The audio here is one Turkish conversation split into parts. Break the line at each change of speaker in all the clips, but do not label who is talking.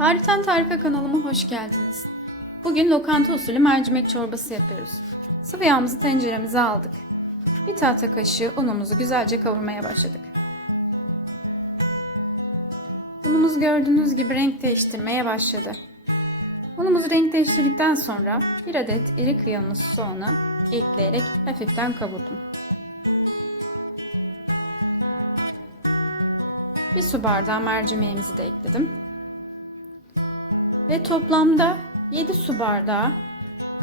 Tariften Tarife kanalıma hoş geldiniz. Bugün lokanta usulü mercimek çorbası yapıyoruz. Sıvı yağımızı tenceremize aldık. Bir tahta kaşığı unumuzu güzelce kavurmaya başladık. Unumuz gördüğünüz gibi renk değiştirmeye başladı. Unumuzu renk değiştirdikten sonra bir adet iri kıyılmış soğanı ekleyerek hafiften kavurdum. Bir su bardağı mercimeğimizi de ekledim. Ve toplamda 7 su bardağı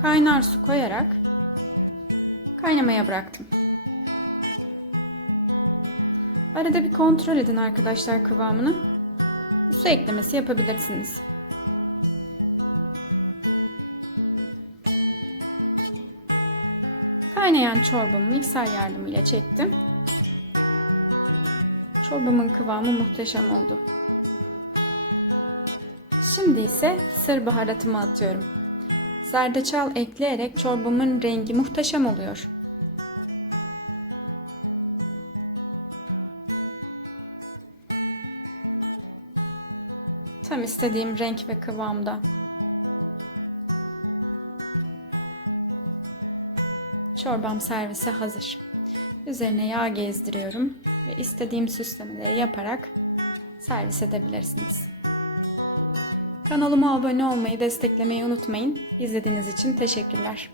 kaynar su koyarak kaynamaya bıraktım. Arada bir kontrol edin arkadaşlar kıvamını. Su eklemesi yapabilirsiniz. Kaynayan çorbamı mikser yardımıyla çektim. Çorbamın kıvamı muhteşem oldu. Şimdi ise sır baharatımı atıyorum. Zerdeçal ekleyerek çorbamın rengi muhteşem oluyor. Tam istediğim renk ve kıvamda. Çorbam servise hazır. Üzerine yağ gezdiriyorum ve istediğim süslemeleri yaparak servis edebilirsiniz. Kanalıma abone olmayı, desteklemeyi unutmayın. İzlediğiniz için teşekkürler.